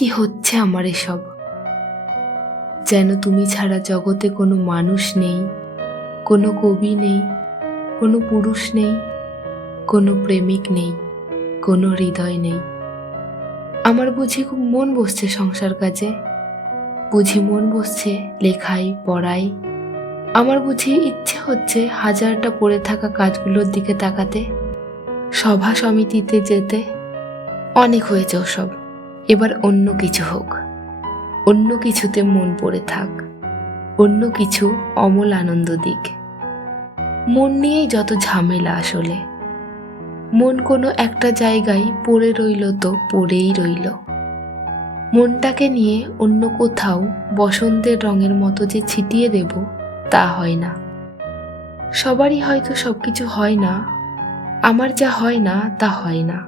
কি হচ্ছে আমার এসব? যেন তুমি ছাড়া জগতে কোনো মানুষ নেই, কোনো কবি নেই, কোনো পুরুষ নেই, কোনো প্রেমিক নেই, কোনো হৃদয় নেই। আমার বুঝি খুব মন বসছে সংসার কাজে, বুঝি মন বসছে লেখায় পড়াই। আমার বুঝি ইচ্ছে হচ্ছে হাজারটা পড়ে থাকা কাজগুলোর দিকে তাকাতে, সভা সমিতিতে যেতে। অনেক হয়েছে ওসব, এবার অন্য কিছু হোক, অন্য কিছুতে মন পড়ে থাক, অন্য কিছু অমল আনন্দ দিক। মন নিয়েই যত ঝামেলা আসলে। মন কোনো একটা জায়গায় পড়ে রইল তো পড়েই রইল। মনটাকে নিয়ে অন্য কোথাও বসন্তের রঙের মতো যে ছিটিয়ে দেব তা হয় না। সবারই হয়তো সবকিছু হয় না, আমার যা হয় না তা হয় না।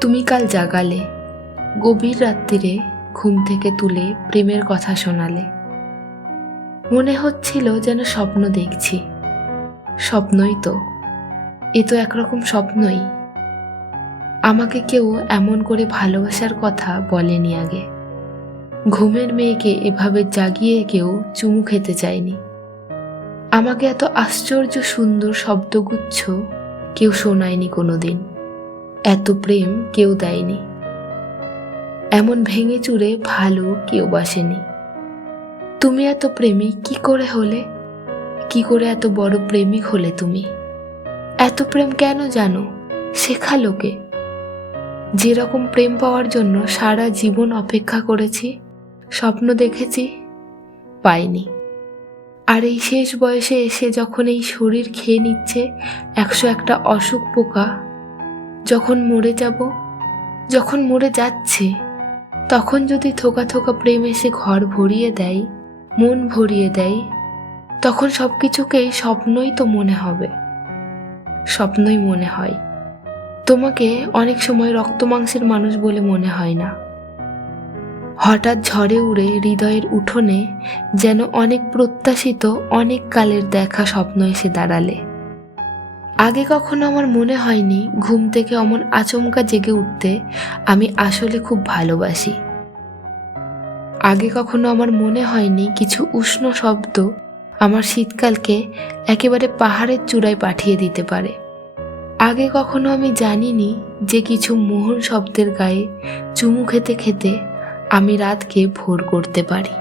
তুমি কাল জাগালে, গভীর রাত্রিরে ঘুম থেকে তুলে প্রেমের কথা শোনালে। মনে হচ্ছিল যেন স্বপ্ন দেখছি। স্বপ্নই তো, এ তো একরকম স্বপ্নই। আমাকে কেউ এমন করে ভালোবাসার কথা বলেনি আগে। ঘুমের মেয়েকে এভাবে জাগিয়ে কেউ চুমু খেতে চায়নি। আমাকে এত আশ্চর্য সুন্দর শব্দগুচ্ছ কেউ শোনায়নি কোনোদিন। এত প্রেম কেউ দেয়নি। এমন ভেঙে চুরে ভালো কেউ বাসেনি। তুমি এত প্রেমিক কি করে হলে? কি করে এত বড় প্রেমিক হলে তুমি? এত প্রেম কেন জানো? শেখালো কে? যেরকম প্রেম পাওয়ার জন্য সারা জীবন অপেক্ষা করেছি, স্বপ্ন দেখেছি, পাইনি। আর এই শেষ বয়সে এসে যখন এই শরীর খেয়ে নিচ্ছে 101টা অসুখ পোকা, যখন মরে যাব, যখন মরে যাচ্ছে, তখন যদি থোকা থোকা প্রেম এসে ঘর ভরিয়ে দেয়, মন ভরিয়ে দেয়, তখন সবকিছুকেই স্বপ্নই তো মনে হবে। স্বপ্নই মনে হয়। তোমাকে অনেক সময় রক্ত মাংসের মানুষ বলে মনে হয় না। হঠাৎ ঝড়ে উড়ে হৃদয়ের উঠোনে যেন অনেক প্রত্যাশিত অনেক কালের দেখা স্বপ্ন এসে দাঁড়ালে। আগে কখনো আমার মনে হয়নি ঘুম থেকে অমন আচমকা জেগে উঠতে আমি আসলে খুব ভালোবাসি। আগে কখনো আমার মনে হয়নি কিছু উষ্ণ শব্দ আমার শীতকালকে একেবারে পাহাড়ের চূড়ায় পাঠিয়ে দিতে পারে। আগে কখনো আমি জানিনি যে কিছু মোহন শব্দের গায়ে চুমু খেতে খেতে আমি রাতকে ভোর করতে পারি।